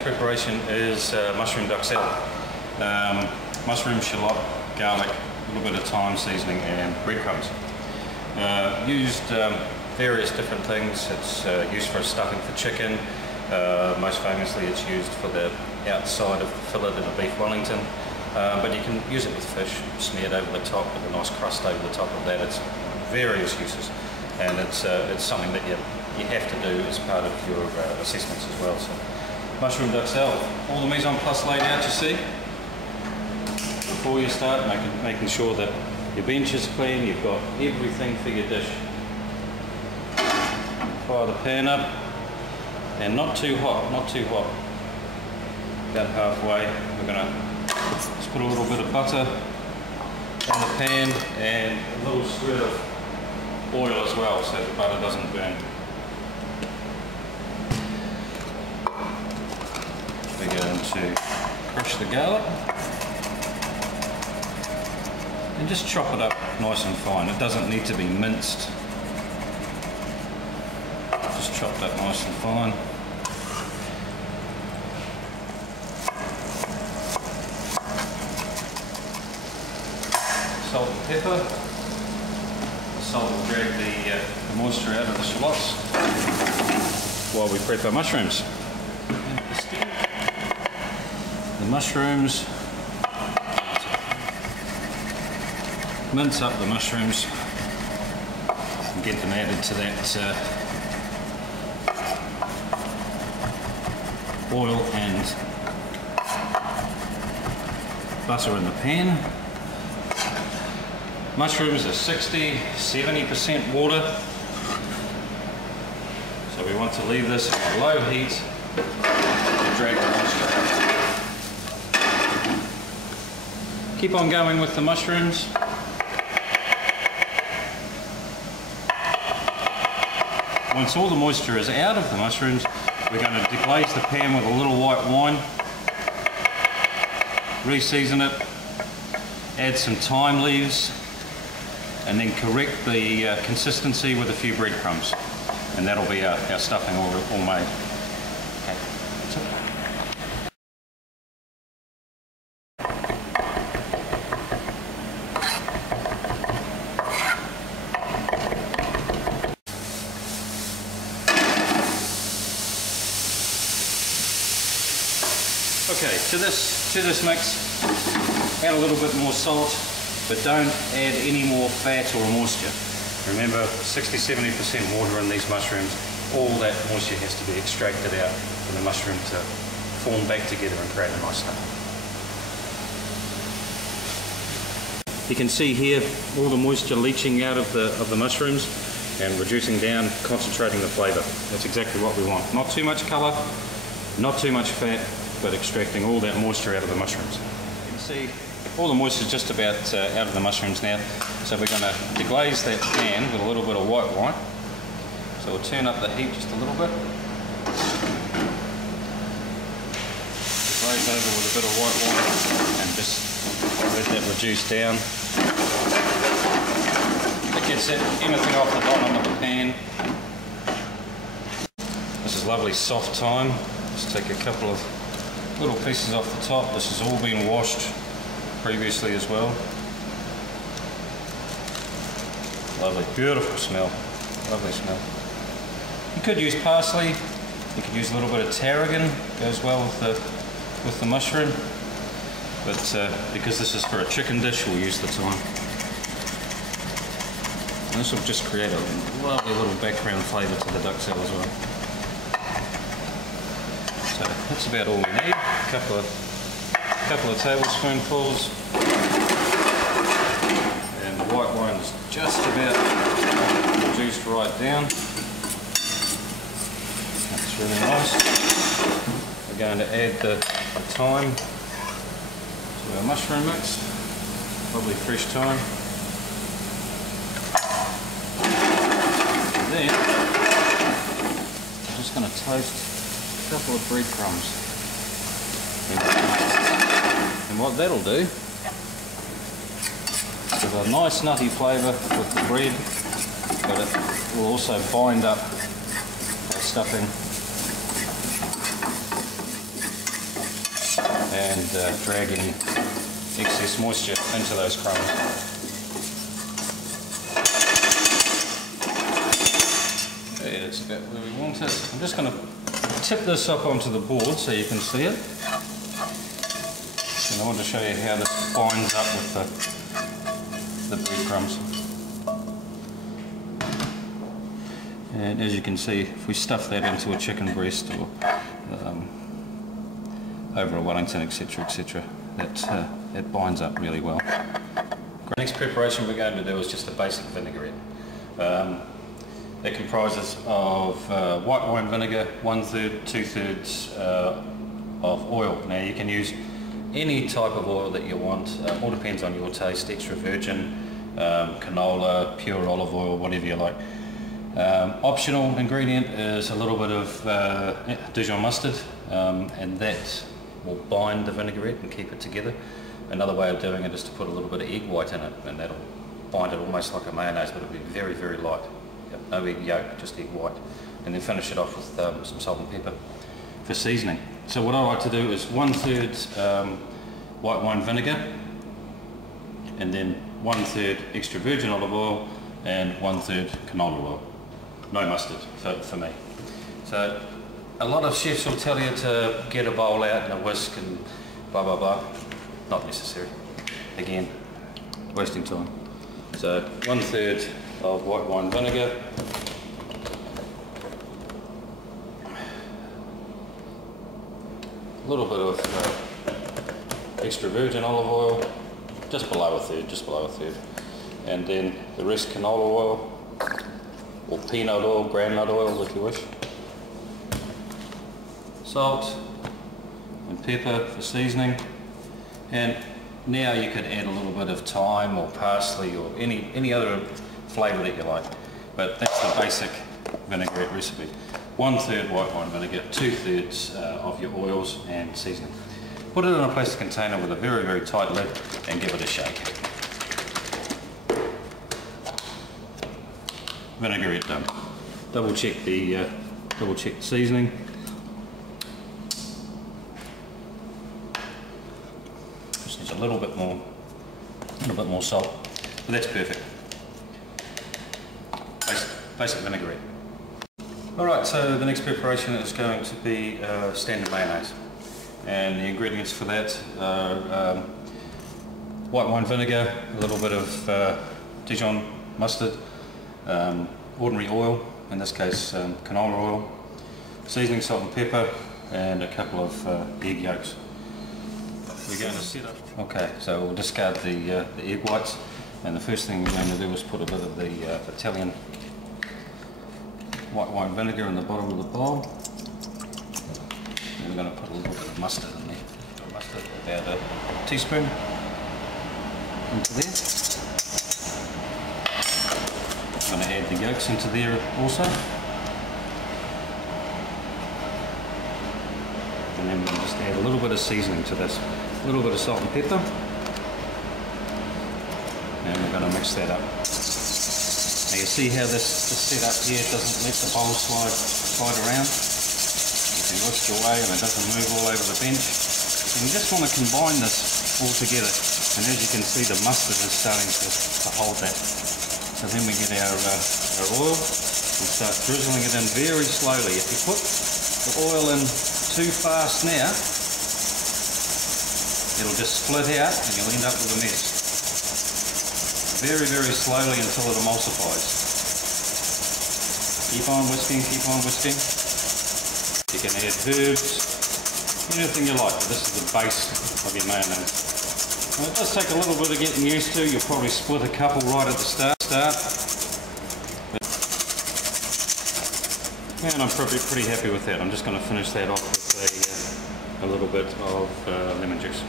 Preparation is mushroom Duxelle. Mushroom, shallot, garlic, a little bit of thyme seasoning and breadcrumbs. Used various different things. It's used for stuffing for chicken. Most famously it's used for the outside of the fillet in a beef Wellington. But you can use it with fish, smeared over the top with a nice crust over the top of that. It's various uses, and it's something that you have to do as part of your assessments as well. So, mushroom Duxelle, all the Miseenplace laid out, you see. Before you start, making sure that your bench is clean, you've got everything for your dish. Fire the pan up, and not too hot, not too hot. About halfway, we're going to just put a little bit of butter on the pan and a little squirt of oil as well, so the butter doesn't burn. We're going to crush the garlic and just chop it up nice and fine. It doesn't need to be minced. Just chopped up nice and fine. Salt and pepper. The salt will drag the moisture out of the shallots while we prep our mushrooms. The mushrooms, mince up the mushrooms and get them added to that oil and butter in the pan. Mushrooms are 60–70% water, so we want to leave this at low heat to drag the moisture out. Keep on going with the mushrooms. Once all the moisture is out of the mushrooms, we're going to deglaze the pan with a little white wine, re-season it, add some thyme leaves, and then correct the consistency with a few breadcrumbs. And that'll be our stuffing all made. Okay, that's it. Okay, to this mix, add a little bit more salt, but don't add any more fat or moisture. Remember, 60–70% water in these mushrooms. All that moisture has to be extracted out for the mushroom to form back together and create a nice stuff. You can see here all the moisture leaching out of the mushrooms and reducing down, concentrating the flavour. That's exactly what we want. Not too much colour, not too much fat, but extracting all that moisture out of the mushrooms. You can see all the moisture is just about out of the mushrooms now, so we're going to deglaze that pan with a little bit of white wine. So we'll turn up the heat just a little bit. Glaze over with a bit of white wine and just let that reduce down. That gets anything off the bottom of the pan. This is lovely soft thyme. Just take a couple of little pieces off the top. This has all been washed previously as well. Lovely, beautiful smell. Lovely smell. You could use parsley. You could use a little bit of tarragon. Goes well with the mushroom. But because this is for a chicken dish, we'll use the thyme. And this will just create a lovely little background flavour to the Duxelle as well. So that's about all we need. A couple of tablespoonfuls, and the white wine is just about reduced right down. That's really nice. We're going to add the thyme to our mushroom mix. Lovely fresh thyme. And then I'm just going to toast a couple of breadcrumbs. And what that'll do, give a nice nutty flavour with the bread, but it will also bind up our stuffing and drag any excess moisture into those crumbs. Yeah, that's about where we want it. I'm just going to tip this up onto the board so you can see it. And I want to show you how this binds up with the breadcrumbs. And as you can see, if we stuff that into a chicken breast or over a Wellington, etc., etc., that binds up really well. The next preparation we're going to do is just a basic vinaigrette. It comprises of white wine vinegar, 1/3, 2/3 of oil. Now you can use any type of oil that you want, all depends on your taste, extra virgin, canola, pure olive oil, whatever you like. Optional ingredient is a little bit of Dijon mustard, and that will bind the vinaigrette and keep it together. Another way of doing it is to put a little bit of egg white in it, and that'll bind it almost like a mayonnaise, but it'll be very, very light. No egg yolk, just egg white. And then finish it off with some salt and pepper for seasoning. So what I like to do is 1/3 white wine vinegar, and then 1/3 extra virgin olive oil, and 1/3 canola oil. No mustard for me. So a lot of chefs will tell you to get a bowl out and a whisk and blah blah blah. Not necessary. Again, wasting time. So 1/3 of white wine vinegar, a little bit of extra virgin olive oil, just below a third, and then the rest canola oil, or peanut oil, groundnut oil if you wish, salt and pepper for seasoning, and now you could add a little bit of thyme or parsley or any other flavour that you like, but that's the basic vinaigrette recipe. 1/3 white wine vinegar, 2/3 of your oils and seasoning. Put it in a plastic container with a very, very tight lid and give it a shake. Vinaigrette done. Double check the seasoning. Just needs a little bit more salt, but that's perfect. Basic vinaigrette. Alright, so the next preparation is going to be standard mayonnaise, and the ingredients for that are white wine vinegar, a little bit of Dijon mustard, ordinary oil, in this case canola oil, seasoning, salt and pepper, and a couple of egg yolks. We're going to set up. Okay, so we'll discard the egg whites, and the first thing we're going to do is put a bit of the Italian white wine vinegar in the bottom of the bowl. And we're going to put a little bit of mustard in there. Mustard, about a teaspoon into there. I'm going to add the yolks into there also. And then we'll just add a little bit of seasoning to this. A little bit of salt and pepper. And we're going to mix that up. Now you see how this setup here doesn't let the bowl slide around. You can whisk away and it doesn't move all over the bench. And you just want to combine this all together. And as you can see, the mustard is starting to hold that. So then we get our oil and start drizzling it in very slowly. If you put the oil in too fast now, it'll just split out and you'll end up with a mess. Very, very slowly until it emulsifies. Keep on whisking, keep on whisking. You can add herbs, anything you like, but this is the base of your mayonnaise. Now, it does take a little bit of getting used to. You'll probably split a couple right at the start. And I'm probably pretty happy with that. I'm just going to finish that off with a little bit of lemon juice.